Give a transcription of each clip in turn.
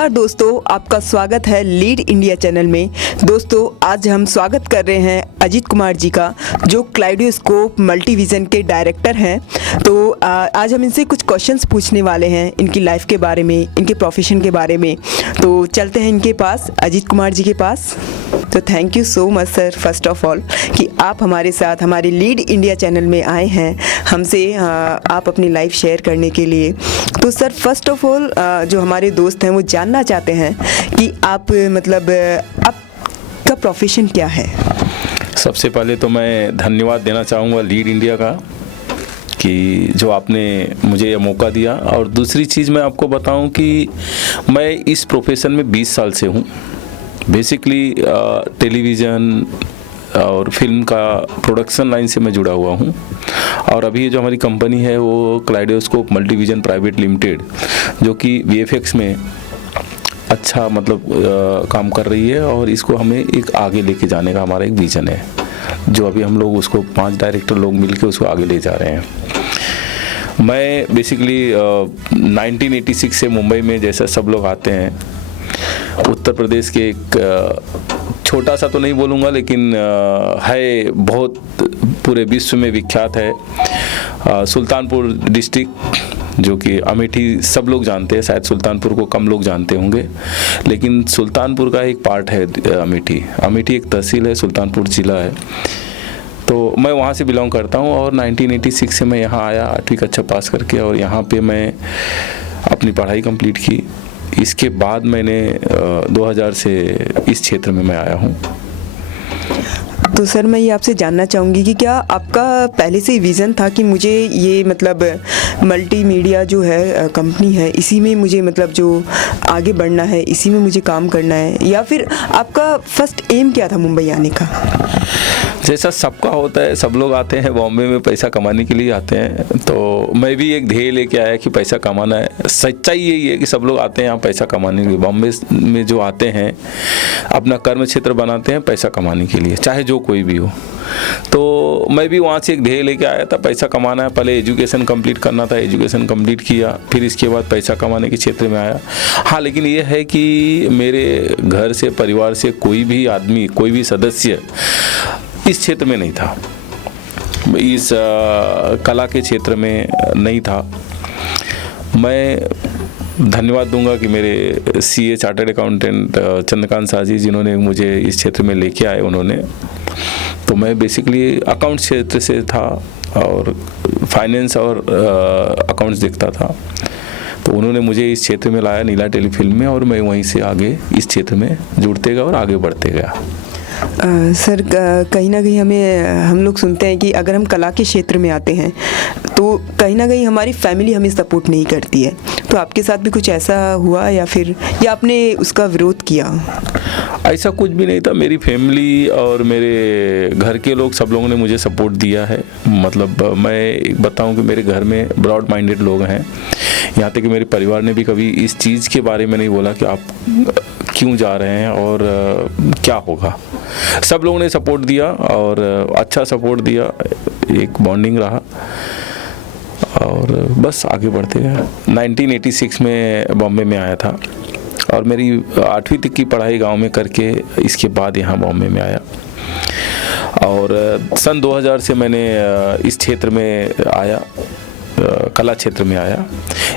नमस्कार दोस्तों, आपका स्वागत है लीड इंडिया चैनल में। दोस्तों आज हम स्वागत कर रहे हैं अजीत कुमार जी का, जो क्लाइडोस्कोप मल्टीविजन के डायरेक्टर हैं। तो आज हम इनसे कुछ क्वेश्चंस पूछने वाले हैं, इनकी लाइफ के बारे में, इनके प्रोफेशन के बारे में। तो चलते हैं इनके पास, अजीत कुमार जी के पास। तो thank you so much sir, first of all कि आप हमारे साथ हमारे लीड इंडिया चैनल में आए हैं, हमसे आप अपनी लाइफ शेयर करने के लिए। तो सर फर्स्ट ऑफ ऑल जो हमारे दोस्त हैं वो जानना चाहते हैं कि आप मतलब आपका प्रोफेशन क्या है। सबसे पहले तो मैं धन्यवाद देना चाहूँगा लीड इंडिया का कि जो आपने मुझे ये मौका दिया। और दूसरी चीज़ मैं आपको बताऊं कि मैं इस प्रोफेशन में 20 साल से हूँ। बेसिकली टेलीविज़न और फिल्म का प्रोडक्शन लाइन से मैं जुड़ा हुआ हूँ। और अभी जो हमारी कंपनी है वो क्लाइडोस्कोप मल्टीविजन प्राइवेट लिमिटेड, जो कि वीएफएक्स में अच्छा मतलब काम कर रही है, और इसको हमें एक आगे लेके जाने का हमारा एक विज़न है, जो अभी हम लोग उसको 5 डायरेक्टर लोग मिलके उसको आगे ले जा रहे हैं। मैं बेसिकली 1986 से मुंबई में, जैसा सब लोग आते हैं, उत्तर प्रदेश के एक छोटा सा तो नहीं बोलूँगा, लेकिन है बहुत पूरे विश्व में विख्यात है, सुल्तानपुर डिस्ट्रिक्ट, जो कि अमेठी सब लोग जानते हैं। शायद सुल्तानपुर को कम लोग जानते होंगे, लेकिन सुल्तानपुर का एक पार्ट है अमेठी। अमेठी एक तहसील है, सुल्तानपुर ज़िला है। तो मैं वहाँ से बिलोंग करता हूँ, और 1986 से मैं यहाँ आया 8वीं कक्षा पास करके, और यहाँ पे मैं अपनी पढ़ाई कंप्लीट की। इसके बाद मैंने 2000 से इस क्षेत्र में मैं आया हूँ। तो सर मैं ये आपसे जानना चाहूँगी कि क्या आपका पहले से विज़न था कि मुझे ये मतलब मल्टीमीडिया जो है कंपनी है, इसी में मुझे मतलब जो आगे बढ़ना है, इसी में मुझे काम करना है, या फिर आपका फर्स्ट एम क्या था मुंबई आने का? जैसा सबका होता है, सब लोग आते हैं बॉम्बे में पैसा कमाने के लिए आते हैं, तो मैं भी एक ध्येय लेके आया कि पैसा कमाना है। सच्चाई यही है कि सब लोग आते हैं यहाँ पैसा कमाने के लिए। बॉम्बे में जो आते हैं अपना कर्म क्षेत्र बनाते हैं पैसा कमाने के लिए, चाहे जो कोई भी हो। तो मैं भी वहाँ से एक ध्येय लेके आया था, पैसा कमाना है। पहले एजुकेशन कंप्लीट करना था, एजुकेशन कंप्लीट किया, फिर इसके बाद पैसा कमाने के क्षेत्र में आया। हाँ, लेकिन ये है कि मेरे घर से, परिवार से कोई भी आदमी, कोई भी सदस्य इस क्षेत्र में नहीं था, इस कला के क्षेत्र में नहीं था। मैं धन्यवाद दूंगा कि मेरे CA chartered accountant Chandrakant Shah ji, जिन्होंने मुझे इस क्षेत्र में लेके आए। उन्होंने, तो मैं बेसिकली अकाउंट क्षेत्र से था और फाइनेंस और अकाउंट्स देखता था, तो उन्होंने मुझे इस क्षेत्र में लाया नीला टेलीफिल्म में, और मैं वहीं से आगे इस क्षेत्र में जुड़ते गया और आगे बढ़ते गया। सर कहीं ना कहीं हम लोग सुनते हैं कि अगर हम कला के क्षेत्र में आते हैं तो कहीं ना कहीं हमारी फैमिली हमें सपोर्ट नहीं करती है। तो आपके साथ भी कुछ ऐसा हुआ, या फिर या आपने उसका विरोध किया? ऐसा कुछ भी नहीं था। मेरी फैमिली और मेरे घर के लोग, सब लोगों ने मुझे सपोर्ट दिया है। मतलब मैं एक बताऊं कि मेरे घर में ब्रॉड माइंडेड लोग हैं, यहाँ तक कि मेरे परिवार ने भी कभी इस चीज़ के बारे में नहीं बोला कि आप क्यों जा रहे हैं और क्या होगा। सब लोगों ने सपोर्ट दिया, और अच्छा सपोर्ट दिया, एक बॉन्डिंग रहा, और बस आगे बढ़ते गए। 1986 में बॉम्बे में आया था, और मेरी 8वीं तक की पढ़ाई गांव में करके इसके बाद यहाँ बॉम्बे में आया। और सन 2000 से मैंने इस क्षेत्र में आया, कला क्षेत्र में आया।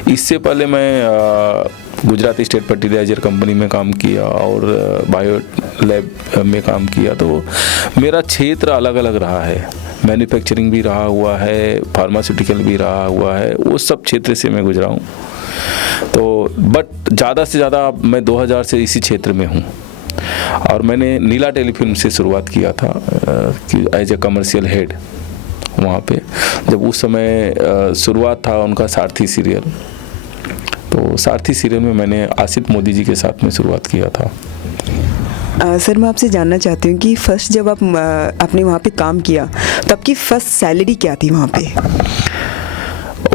इससे पहले मैं गुजरात स्टेट फर्टिलाइजर कंपनी में काम किया और बायो लैब में काम किया। तो मेरा क्षेत्र अलग अलग रहा है, मैन्युफैक्चरिंग भी रहा हुआ है, फार्मास्यूटिकल भी रहा हुआ है, वो सब क्षेत्र से मैं गुजरा हूँ। तो बट ज़्यादा से ज़्यादा मैं 2000 से इसी क्षेत्र में हूँ, और मैंने नीला टेलीफिल्म से शुरुआत किया था कि एज ए कमर्शियल हेड वहाँ पे। जब उस समय शुरुआत था उनका सारथी सीरियल, तो सारथी सीरियल में मैंने आसित मोदी जी के साथ में शुरुआत किया था। सर मैं आपसे जानना चाहती हूँ कि फर्स्ट जब आपने वहाँ पे काम किया तो आपकी फर्स्ट सैलरी क्या थी वहाँ पे?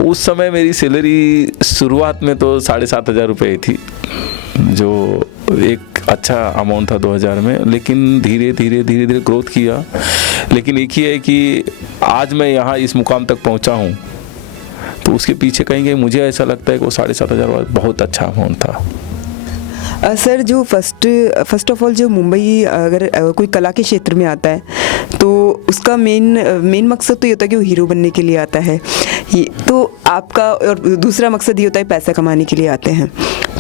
उस समय मेरी सैलरी शुरुआत में तो 7,500 रुपये थी, जो एक अच्छा अमाउंट था 2000 में। लेकिन धीरे धीरे ग्रोथ किया। लेकिन एक ही है कि आज मैं यहाँ इस मुकाम तक पहुँचा हूँ, तो उसके पीछे कहीं मुझे ऐसा लगता है कि वो 7,500 बहुत अच्छा अमाउंट था। सर जो फर्स्ट ऑफ ऑल जो मुंबई अगर कोई कला के क्षेत्र में आता है तो उसका मेन मकसद तो ये होता है कि वो हीरो बनने के लिए आता है। तो आपका और दूसरा मकसद ये होता है पैसा कमाने के लिए आते हैं।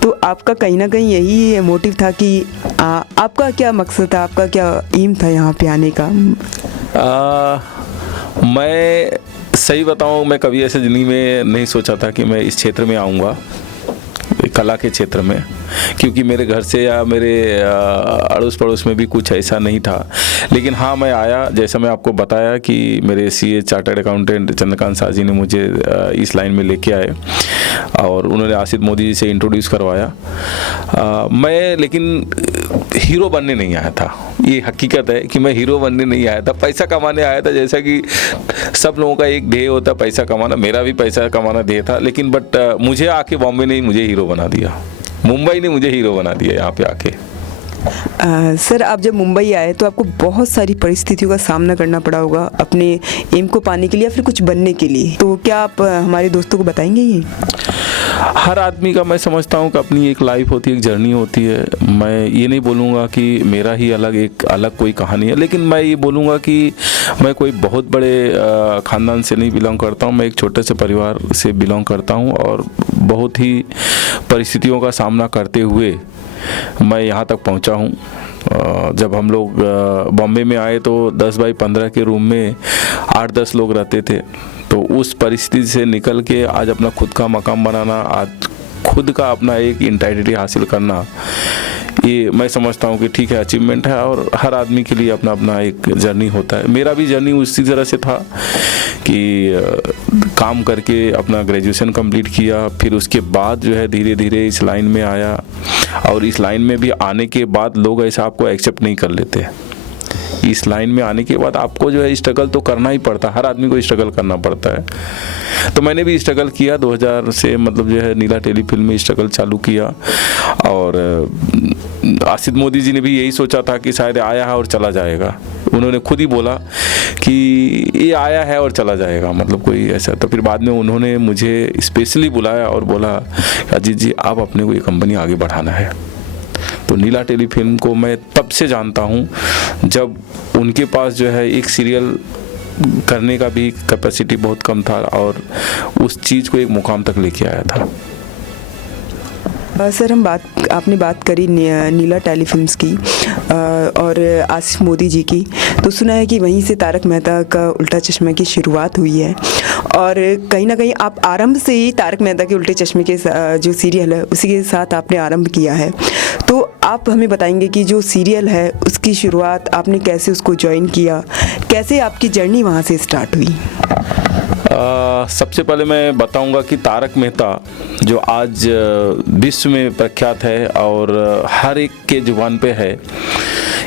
तो आपका कहीं ना कहीं यही मोटिव था कि आपका क्या मकसद था, आपका क्या एम था यहाँ पे आने का? मैं सही बताऊँ, मैं कभी ऐसे ज़िंदगी में नहीं सोचा था कि मैं इस क्षेत्र में आऊँगा, कला के क्षेत्र में, क्योंकि मेरे घर से या मेरे अड़ोस पड़ोस में भी कुछ ऐसा नहीं था। लेकिन हाँ, मैं आया, जैसा मैं आपको बताया कि मेरे CA chartered accountant Chandrakant Shah ji ने मुझे इस लाइन में लेके आए और उन्होंने आसित मोदी जी से इंट्रोड्यूस करवाया। मैं लेकिन हीरो बनने नहीं आया था, ये हकीकत है कि मैं हीरो बनने नहीं आया था, पैसा कमाने आया था। जैसा कि सब लोगों का एक ध्येय होता है पैसा कमाना, मेरा भी पैसा कमाना ध्येय था। लेकिन मुझे आके बॉम्बे ने मुझे हीरो बना दिया, मुंबई ने मुझे हीरो बना दिया यहाँ पे आके। सर आप जब मुंबई आए तो आपको बहुत सारी परिस्थितियों का सामना करना पड़ा होगा अपने एम को पाने के लिए या फिर कुछ बनने के लिए, तो क्या आप हमारे दोस्तों को बताएंगे? ये हर आदमी का मैं समझता हूँ कि अपनी एक लाइफ होती है, एक जर्नी होती है। मैं ये नहीं बोलूँगा कि मेरा ही अलग कोई कहानी है, लेकिन मैं ये बोलूँगा कि मैं कोई बहुत बड़े ख़ानदान से नहीं बिलोंग करता हूँ। मैं एक छोटे से परिवार से बिलोंग करता हूँ और बहुत ही परिस्थितियों का सामना करते हुए मैं यहाँ तक पहुँचा हूँ। जब हम लोग बॉम्बे में आए तो 10 बाई 15 के रूम में 8-10 लोग रहते थे। तो उस परिस्थिति से निकल के आज अपना खुद का मकाम बनाना, आज खुद का अपना एक आइडेंटिटी हासिल करना, ये मैं समझता हूँ कि ठीक है, अचीवमेंट है। और हर आदमी के लिए अपना अपना एक जर्नी होता है। मेरा भी जर्नी उसी तरह से था कि काम करके अपना ग्रेजुएशन कंप्लीट किया, फिर उसके बाद जो है धीरे धीरे इस लाइन में आया। और इस लाइन में भी आने के बाद लोग ऐसा आपको एक्सेप्ट नहीं कर लेते। इस लाइन में आने के बाद आपको जो है स्ट्रगल तो करना ही पड़ता है, हर आदमी को स्ट्रगल करना पड़ता है। तो मैंने भी स्ट्रगल किया 2000 से, मतलब जो है नीला टेलीफिल्म में स्ट्रगल चालू किया। और आसित मोदी जी ने भी यही सोचा था कि शायद आया है और चला जाएगा। उन्होंने खुद ही बोला कि ये आया है और चला जाएगा, मतलब कोई ऐसा। तो फिर बाद में उन्होंने मुझे स्पेशली बुलाया और बोला अजीत जी, आप अपने को ये कंपनी आगे बढ़ाना है। तो नीला टेलीफिल्म को मैं तब से जानता हूँ जब उनके पास जो है एक सीरियल करने का भी कैपेसिटी बहुत कम था और उस चीज़ को एक मुकाम तक लेके आया था। सर आपने बात करी नीला टेलीफिल्म्स की और आसिफ मोदी जी की, तो सुना है कि वहीं से तारक मेहता का उल्टा चश्मा की शुरुआत हुई है। और कहीं ना कहीं आप आरंभ से ही तारक मेहता के उल्टे चश्मे के जो सीरियल है उसी के साथ आपने आरंभ किया है। तो आप हमें बताएंगे कि जो सीरियल है उसकी शुरुआत आपने कैसे उसको ज्वाइन किया, कैसे आपकी जर्नी वहाँ से स्टार्ट हुई? सबसे पहले मैं बताऊंगा कि तारक मेहता जो आज विश्व में प्रख्यात है और हर एक के जुबान पे है,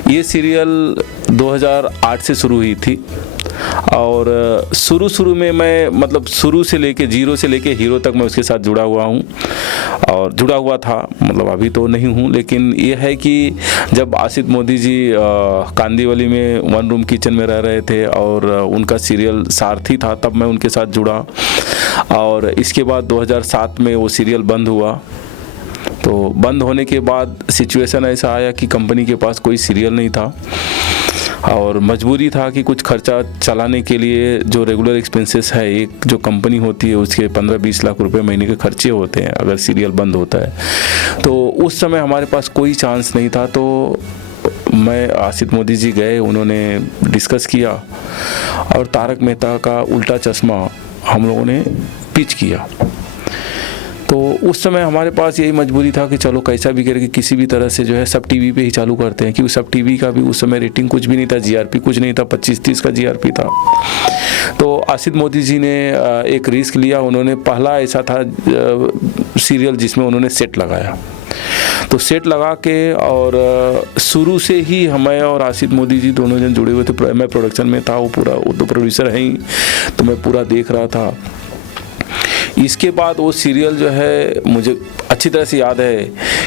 ये सीरियल 2008 से शुरू हुई थी। और शुरू में मैं, मतलब शुरू से लेके जीरो से लेके हीरो तक मैं उसके साथ जुड़ा हुआ हूँ और जुड़ा हुआ था, मतलब अभी तो नहीं हूँ। लेकिन ये है कि जब आसित मोदी जी कांदीवली में वन रूम किचन में रह रहे थे और उनका सीरियल सारथी था, तब मैं उनके साथ जुड़ा। और इसके बाद 2007 में वो सीरियल बंद हुआ। तो बंद होने के बाद सिचुएशन ऐसा आया कि कंपनी के पास कोई सीरियल नहीं था और मजबूरी था कि कुछ खर्चा चलाने के लिए जो रेगुलर एक्सपेंसेस है, एक जो कंपनी होती है उसके 15-20 लाख रुपए महीने के खर्चे होते हैं अगर सीरियल बंद होता है। तो उस समय हमारे पास कोई चांस नहीं था। तो मैं आसित मोदी जी गए, उन्होंने डिस्कस किया और तारक मेहता का उल्टा चश्मा हम लोगों ने पिच किया। तो उस समय हमारे पास यही मजबूरी था कि चलो कैसा भी करके किसी भी तरह से जो है सब टीवी पे ही चालू करते हैं, क्योंकि सब टीवी का भी उस समय रेटिंग कुछ भी नहीं था, जीआरपी कुछ नहीं था, 25-30 का जीआरपी था। तो आसित मोदी जी ने एक रिस्क लिया। उन्होंने पहला ऐसा था सीरियल जिसमें उन्होंने सेट लगाया। तो सेट लगा के और शुरू से ही हमें और आसित मोदी जी दोनों जन जुड़े हुए थे। मैं प्रोडक्शन में था, वो तो प्रोड्यूसर है ही, तो मैं पूरा देख रहा था। इसके बाद वो सीरियल जो है मुझे अच्छी तरह से याद है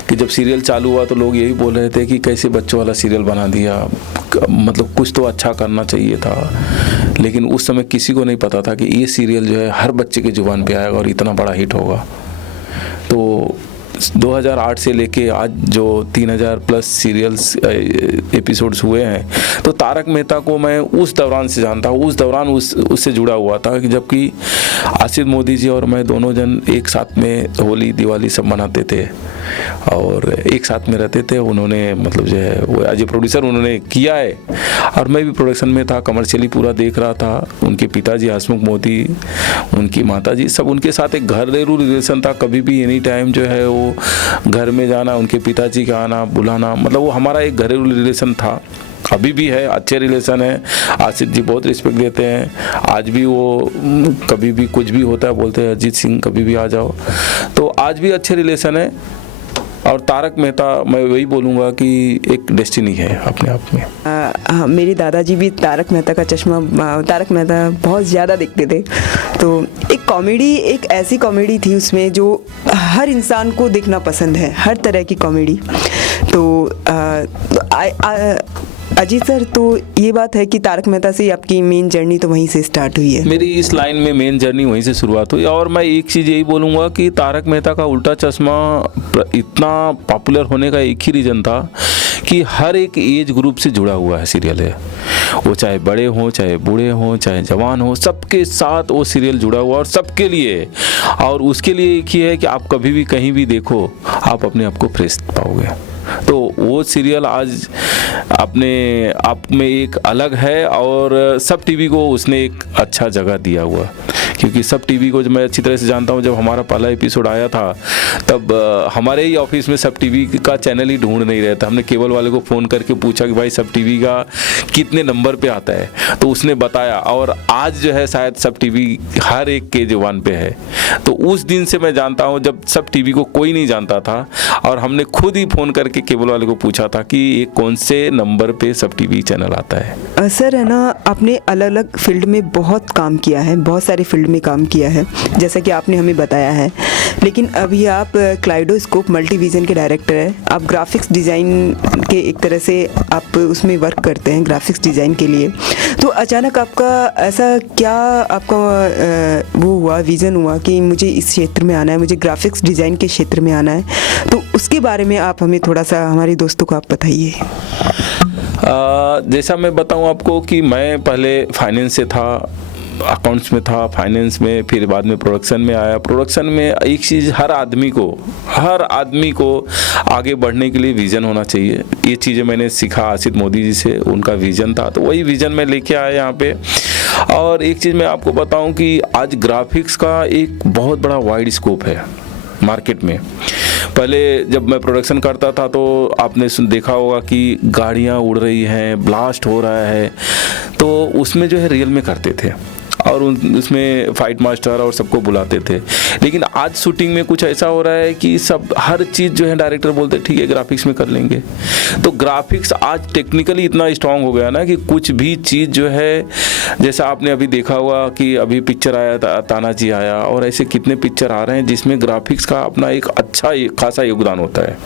कि जब सीरियल चालू हुआ तो लोग यही बोल रहे थे कि कैसे बच्चों वाला सीरियल बना दिया, मतलब कुछ तो अच्छा करना चाहिए था। लेकिन उस समय किसी को नहीं पता था कि ये सीरियल जो है हर बच्चे के जुबान पे आएगा और इतना बड़ा हिट होगा। तो 2008 से लेके आज जो 3000 प्लस सीरियल्स एपिसोड्स हुए हैं, तो तारक मेहता को मैं उस दौरान से जानता हूँ, उस दौरान उससे जुड़ा हुआ था कि जबकि आसिफ मोदी जी और मैं दोनों जन एक साथ में होली दिवाली सब मनाते थे और एक साथ में रहते थे। उन्होंने मतलब जो है वो एज ए प्रोड्यूसर उन्होंने किया है और मैं भी प्रोडक्शन में था, कमर्शियली पूरा देख रहा था। उनके पिताजी हसमुख मोदी, उनकी माताजी, सब उनके साथ एक घरेलू रिलेशन था। कभी भी एनी टाइम जो है वो घर में जाना, उनके पिताजी का आना बुलाना, मतलब वो हमारा एक घरेलू रिलेशन था, अभी भी है, अच्छे रिलेशन है। आसिफ जी बहुत रिस्पेक्ट देते हैं, आज भी वो कभी भी कुछ भी होता है बोलते हैं अजीत सिंह कभी भी आ जाओ, तो आज भी अच्छे रिलेशन है। और तारक मेहता मैं वही बोलूँगा कि एक डेस्टिनी है अपने आप में। मेरे दादाजी भी तारक मेहता का चश्मा, तारक मेहता बहुत ज़्यादा देखते थे। तो एक कॉमेडी, एक ऐसी कॉमेडी थी उसमें जो हर इंसान को देखना पसंद है, हर तरह की कॉमेडी। तो अजीत सर, तो ये बात है कि तारक मेहता से आपकी मेन जर्नी तो वहीं से स्टार्ट हुई है। मेरी इस लाइन में मेन जर्नी वहीं से शुरुआत हुई। और मैं एक चीज़ यही बोलूँगा कि तारक मेहता का उल्टा चश्मा इतना पॉपुलर होने का एक ही रीज़न था कि हर एक एज ग्रुप से जुड़ा हुआ है सीरियल है, वो चाहे बड़े हों, चाहे बूढ़े हों, चाहे जवान हों, सबके साथ वो सीरियल जुड़ा हुआ और सबके लिए। और उसके लिए एक ही है कि आप कभी भी कहीं भी देखो आप अपने आप को फ्रेश पाओगे। तो वो सीरियल आज अपने आप में एक अलग है और सब टीवी को उसने एक अच्छा जगह दिया हुआ, क्योंकि सब टीवी को जो मैं अच्छी तरह से जानता हूँ, जब हमारा पहला एपिसोड आया था तब हमारे ही ऑफिस में सब टीवी का चैनल ही ढूंढ नहीं रहा था। हमने केबल वाले को फ़ोन करके पूछा कि भाई सब टीवी का कितने नंबर पे आता है, तो उसने बताया। और आज जो है शायद सब टीवी हर एक के जुबान पे है। तो उस दिन से मैं जानता हूँ जब सब टीवी को कोई नहीं जानता था और हमने खुद ही फ़ोन करके केबल वाले को पूछा था कि ये कौन से नंबर पे सब टीवी चैनल आता है। सर है ना, आपने अलग अलग फील्ड में बहुत काम किया है, बहुत सारी फील्ड में काम किया है जैसा कि आपने हमें बताया है, लेकिन अभी आप क्लाइडोस्कोप मल्टीविजन के डायरेक्टर हैं। आप ग्राफिक्स डिज़ाइन के एक तरह से आप उसमें वर्क करते हैं ग्राफिक्स डिज़ाइन के लिए। तो अचानक आपका ऐसा क्या आपका वो हुआ, विज़न हुआ कि मुझे इस क्षेत्र में आना है, मुझे ग्राफिक्स डिज़ाइन के क्षेत्र में आना है? तो उसके बारे में आप हमें थोड़ा सा, हमारे दोस्तों को आप बताइए। जैसा मैं बताऊं आपको कि मैं पहले फाइनेंस से था, अकाउंट्स में था, फाइनेंस में, फिर बाद में प्रोडक्शन में आया। प्रोडक्शन में एक चीज़, हर आदमी को आगे बढ़ने के लिए विज़न होना चाहिए। ये चीज़ें मैंने सीखा आसिफ मोदी जी से, उनका विज़न था, तो वही विज़न मैं लेके आया यहाँ पे। और एक चीज़ मैं आपको बताऊं कि आज ग्राफिक्स का एक बहुत बड़ा वाइड स्कोप है मार्केट में। पहले जब मैं प्रोडक्शन करता था तो आपने देखा होगा कि गाड़ियाँ उड़ रही हैं, ब्लास्ट हो रहा है, तो उसमें जो है रियल में करते थे और उसमें फाइट मास्टर और सबको बुलाते थे। लेकिन आज शूटिंग में कुछ ऐसा हो रहा है कि सब हर चीज़ जो है डायरेक्टर बोलते हैं ठीक है ग्राफिक्स में कर लेंगे। तो ग्राफिक्स आज टेक्निकली इतना स्ट्रांग हो गया ना कि कुछ भी चीज़ जो है, जैसा आपने अभी देखा होगा कि अभी पिक्चर आया था, तानाजी आया, और ऐसे कितने पिक्चर आ रहे हैं जिसमें ग्राफिक्स का अपना एक अच्छा खासा योगदान होता है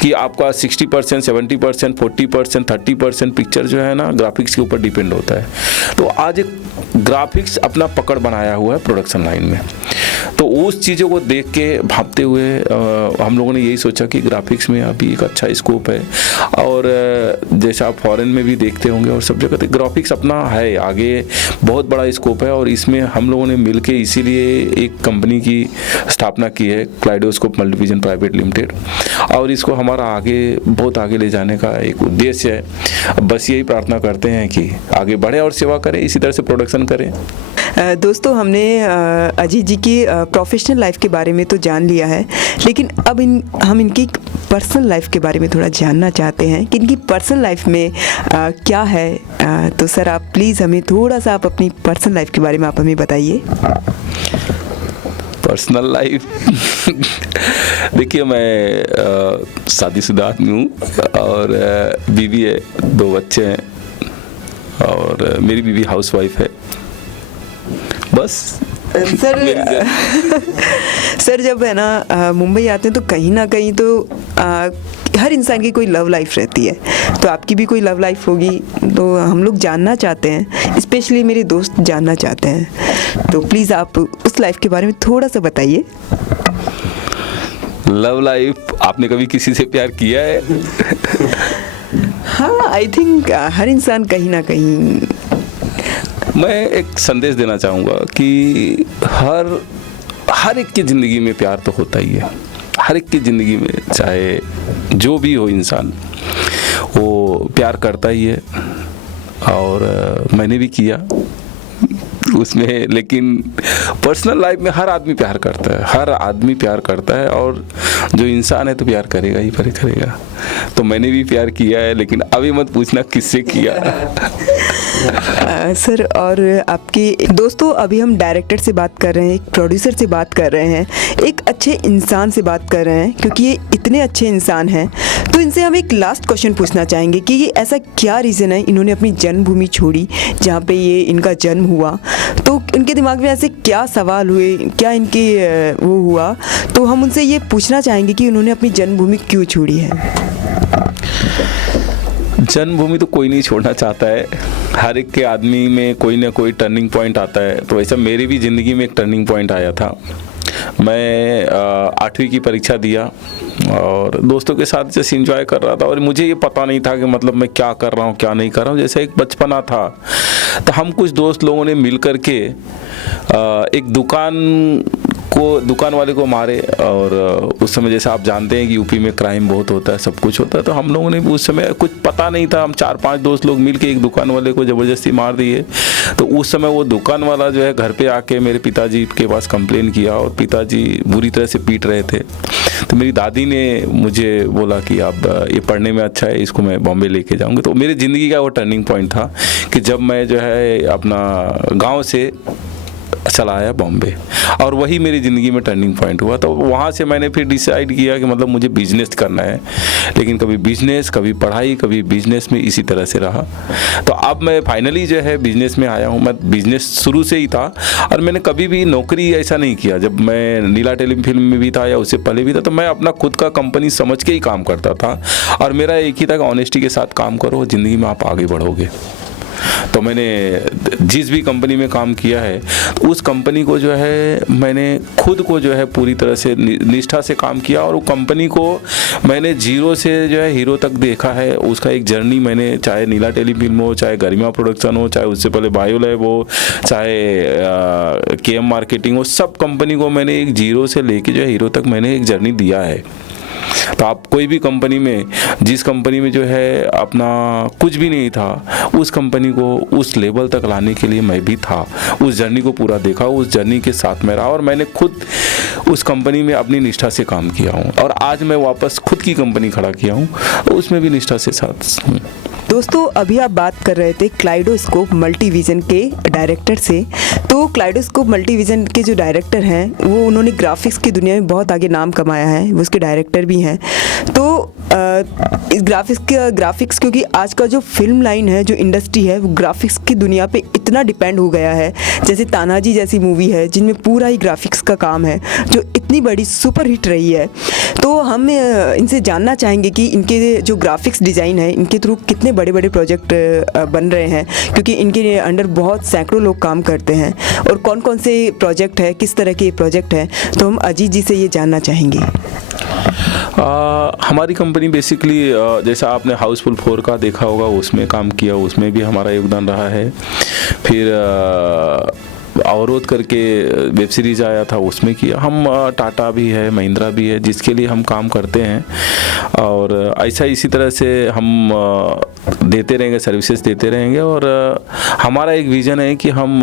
कि आपका 60%, 70%, 40%, 30% पिक्चर जो है ना ग्राफिक्स के ऊपर डिपेंड होता है। तो आज एक ग्राफिक्स अपना पकड़ बनाया हुआ है प्रोडक्शन लाइन में। तो उस चीज़ों को देख के भापते हुए हम लोगों ने यही सोचा कि ग्राफिक्स में अभी एक अच्छा स्कोप है। और जैसा आप फॉरेन में भी देखते होंगे और सब जगह, तो ग्राफिक्स अपना है आगे बहुत बड़ा स्कोप है। और इसमें हम लोगों ने मिलके इसीलिए एक कंपनी की स्थापना की है, क्लाइडोस्कोप मल्टीविजन प्राइवेट लिमिटेड, और इसको हमारा आगे बहुत आगे ले जाने का एक उद्देश्य है। बस यही प्रार्थना करते हैं कि आगे बढ़े और सेवा करें, इसी तरह से प्रोडक्शन करें। दोस्तों, हमने अजीत जी की प्रोफेशनल लाइफ के बारे में तो जान लिया है, लेकिन अब हम इनकी पर्सनल लाइफ के बारे में थोड़ा जानना चाहते हैं कि इनकी पर्सनल लाइफ में क्या है। तो सर आप प्लीज़ हमें थोड़ा सा आप अपनी पर्सनल लाइफ के बारे में आप हमें बताइए। पर्सनल लाइफ देखिए, मैं शादीशुदा आदमी हूँ और बीवी है, 2 बच्चे हैं और मेरी बीवी हाउसवाइफ है, बस। सर जब है ना मुंबई आते हैं तो कहीं ना कहीं तो हर इंसान की कोई लव लाइफ रहती है, तो आपकी भी कोई लव लाइफ होगी, तो हम लोग जानना चाहते हैं, स्पेशली मेरे दोस्त जानना चाहते हैं। तो प्लीज़ आप उस लाइफ के बारे में थोड़ा सा बताइए। लव लाइफ, आपने कभी किसी से प्यार किया है? हाँ, आई थिंक हर इंसान कहीं ना कहीं। मैं एक संदेश देना चाहूँगा कि हर एक की ज़िंदगी में प्यार तो होता ही है। हर एक की ज़िंदगी में, चाहे जो भी हो इंसान, वो प्यार करता ही है। और मैंने भी किया उसमें, लेकिन पर्सनल लाइफ में हर आदमी प्यार करता है, हर आदमी प्यार करता है, और जो इंसान है तो प्यार करेगा ही करेगा। तो मैंने भी प्यार किया है, लेकिन अभी मत पूछना किससे किया। सर, और आपके दोस्तों, अभी हम डायरेक्टर से बात कर रहे हैं, एक प्रोड्यूसर से बात कर रहे हैं, एक अच्छे इंसान से बात कर रहे हैं, क्योंकि ये इतने अच्छे इंसान हैं। तो इनसे हम एक लास्ट क्वेश्चन पूछना चाहेंगे कि ये ऐसा क्या रीज़न है इन्होंने अपनी जन्मभूमि छोड़ी जहाँ पे ये इनका जन्म हुआ। तो इनके दिमाग में ऐसे क्या सवाल हुए, क्या इनके वो हुआ, तो हम उनसे ये पूछना चाहेंगे कि उन्होंने अपनी जन्मभूमि क्यों छोड़ी है। जन्मभूमि तो कोई नहीं छोड़ना चाहता है, हर एक के आदमी में कोई ना कोई टर्निंग पॉइंट आता है। तो ऐसा मेरी भी ज़िंदगी में एक टर्निंग पॉइंट आया था। मैं 8वीं की परीक्षा दिया और दोस्तों के साथ जैसे एंजॉय कर रहा था, और मुझे ये पता नहीं था कि मतलब मैं क्या कर रहा हूँ क्या नहीं कर रहा हूँ। जैसे एक बचपना था, तो हम कुछ दोस्त लोगों ने मिल कर के एक दुकान वाले को मारे। और उस समय जैसा आप जानते हैं कि यूपी में क्राइम बहुत होता है, सब कुछ होता है। तो हम लोगों ने उस समय कुछ पता नहीं था, हम 4-5 दोस्त लोग मिल के एक दुकान वाले को ज़बरदस्ती मार दिए। तो उस समय वो दुकान वाला जो है घर पे आके मेरे पिताजी के पास कंप्लेन किया, और पिताजी बुरी तरह से पीट रहे थे। तो मेरी दादी ने मुझे बोला कि अब ये पढ़ने में अच्छा है, इसको मैं बॉम्बे लेके जाऊँगी। तो मेरी ज़िंदगी का वो टर्निंग पॉइंट था कि जब मैं जो है अपना गाँव से चला आया बॉम्बे, और वही मेरी ज़िंदगी में टर्निंग पॉइंट हुआ। तो वहाँ से मैंने फिर डिसाइड किया कि मतलब मुझे बिजनेस करना है, लेकिन कभी बिजनेस, कभी पढ़ाई, कभी बिजनेस में इसी तरह से रहा। तो अब मैं फाइनली जो है बिजनेस में आया हूँ। मैं बिजनेस शुरू से ही था, और मैंने कभी भी नौकरी ऐसा नहीं किया। जब मैं नीला टेलीफिल्म में भी था या उससे पहले भी था, तो मैं अपना खुद का कंपनी समझ के ही काम करता था, और मेरा एक ही था कि ऑनेस्टी के साथ काम करो, ज़िंदगी में आप आगे बढ़ोगे। तो मैंने जिस भी कंपनी में काम किया है, तो उस कंपनी को जो है मैंने खुद को जो है पूरी तरह से निष्ठा से काम किया, और वो कंपनी को मैंने जीरो से जो है हीरो तक देखा है। उसका एक जर्नी मैंने, चाहे नीला टेलीफिल्म हो, चाहे गरिमा प्रोडक्शन हो, चाहे उससे पहले बायोलैब हो, चाहे केएम मार्केटिंग हो, सब कंपनी को मैंने एक जीरो से लेके जो है हीरो तक मैंने एक जर्नी दिया है। तो आप कोई भी कंपनी में, जिस कंपनी में जो है अपना कुछ भी नहीं था, उस कंपनी को उस लेवल तक लाने के लिए मैं भी था। उस जर्नी को पूरा देखा, उस जर्नी के साथ में रहा, और मैंने खुद उस कंपनी में अपनी निष्ठा से काम किया हूँ, और आज मैं वापस खुद की कंपनी खड़ा किया हूँ, उसमें भी निष्ठा से साथ हूँ। दोस्तों, अभी आप बात कर रहे थे क्लाइडोस्कोप मल्टीविजन के डायरेक्टर से। तो क्लाइडोस्कोप मल्टीविजन के जो डायरेक्टर हैं, वो उन्होंने ग्राफिक्स की दुनिया में बहुत आगे नाम कमाया है, वो उसके डायरेक्टर भी हैं। तो इस ग्राफिक्स क्योंकि आज का जो फिल्म लाइन है, जो इंडस्ट्री है, वो ग्राफिक्स की दुनिया पे इतना डिपेंड हो गया है। जैसे तानाजी जैसी मूवी है, जिनमें पूरा ही ग्राफिक्स का काम है, जो इतनी बड़ी सुपर हिट रही है। तो हम इनसे जानना चाहेंगे कि इनके जो ग्राफिक्स डिज़ाइन है, इनके थ्रू कितने बड़े बड़े प्रोजेक्ट बन रहे हैं, क्योंकि इनके अंडर बहुत सैकड़ों लोग काम करते हैं, और कौन कौन से प्रोजेक्ट है, किस तरह के प्रोजेक्ट हैं। तो हम अजीत जी से ये जानना चाहेंगे। हमारी कंपनी बेसिकली जैसा आपने हाउसफुल 4 का देखा होगा, उसमें काम किया, उसमें भी हमारा योगदान रहा है। फिर अवरोध करके वेब सीरीज़ आया था, उसमें किया। हम टाटा भी है, महिंद्रा भी है, जिसके लिए हम काम करते हैं, और ऐसा इसी तरह से हम देते रहेंगे, सर्विसेज देते रहेंगे। और हमारा एक विज़न है कि हम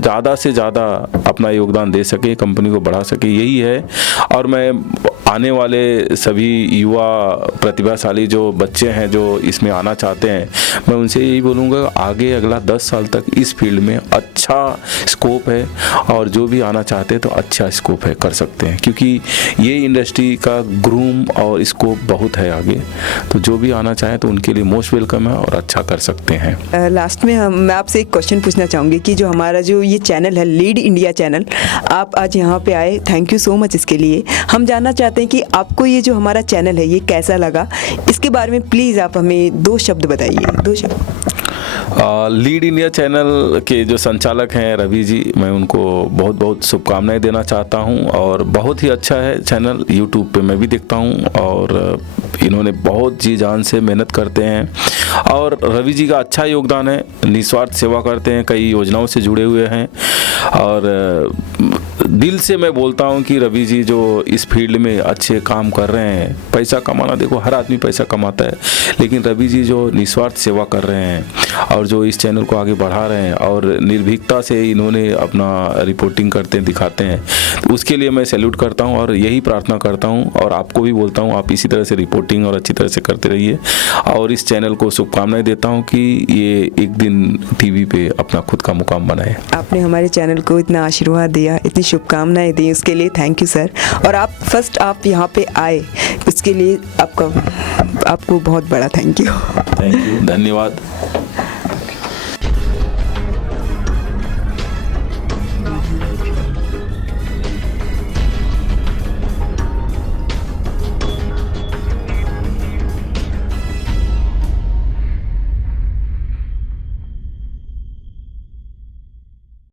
ज़्यादा से ज़्यादा अपना योगदान दे सकें, कंपनी को बढ़ा सकें, यही है। और मैं आने वाले सभी युवा प्रतिभाशाली जो बच्चे हैं, जो इसमें आना चाहते हैं, मैं उनसे यही बोलूँगा, आगे अगला 10 साल तक इस फील्ड में अच्छा स्कोप है, और जो भी आना चाहते हैं तो अच्छा स्कोप है, कर सकते हैं, क्योंकि ये इंडस्ट्री का ग्रूम और स्कोप बहुत है आगे। तो जो भी आना चाहे तो उनके लिए मोस्ट वेलकम है, और अच्छा कर सकते हैं। लास्ट में मैं आपसे एक क्वेश्चन पूछना चाहूँगी कि जो हमारा जो ये चैनल है, लीड इंडिया चैनल, आप आज यहाँ पे आए, थैंक यू सो मच इसके लिए। हम जानना चाहते हैं कि आपको ये जो हमारा चैनल है, ये कैसा लगा, इसके बारे में प्लीज़ आप हमें 2 शब्द बताइए। 2 शब्द। लीड इंडिया चैनल के जो संचालक हैं रवि जी, मैं उनको बहुत बहुत शुभकामनाएं देना चाहता हूं। और बहुत ही अच्छा है चैनल, यूट्यूब पे मैं भी देखता हूं और इन्होंने बहुत जी जान से मेहनत करते हैं और रवि जी का अच्छा योगदान है, निस्वार्थ सेवा करते हैं, कई योजनाओं से जुड़े हुए हैं। और दिल से मैं बोलता हूं कि रवि जी जो इस फील्ड में अच्छे काम कर रहे हैं, पैसा कमाना, देखो हर आदमी पैसा कमाता है, लेकिन रवि जी जो निस्वार्थ सेवा कर रहे हैं और जो इस चैनल को आगे बढ़ा रहे हैं और निर्भीकता से इन्होंने अपना रिपोर्टिंग करते हैं, दिखाते हैं, तो उसके लिए मैं सैल्यूट करता हूं और यही प्रार्थना करता हूं और आपको भी बोलता हूं आप इसी तरह से रिपोर्टिंग और अच्छी तरह से करते रहिए। और इस चैनल को शुभकामनाएं देता हूं कि ये एक दिन टीवी पे अपना खुद का मुकाम बनाए। आपने हमारे चैनल को इतना आशीर्वाद दिया, इतनी शुभकामनाएं दी, उसके लिए थैंक यू सर। और आप यहाँ पे आए, इसके लिए आपको बहुत बड़ा थैंक यू। धन्यवाद।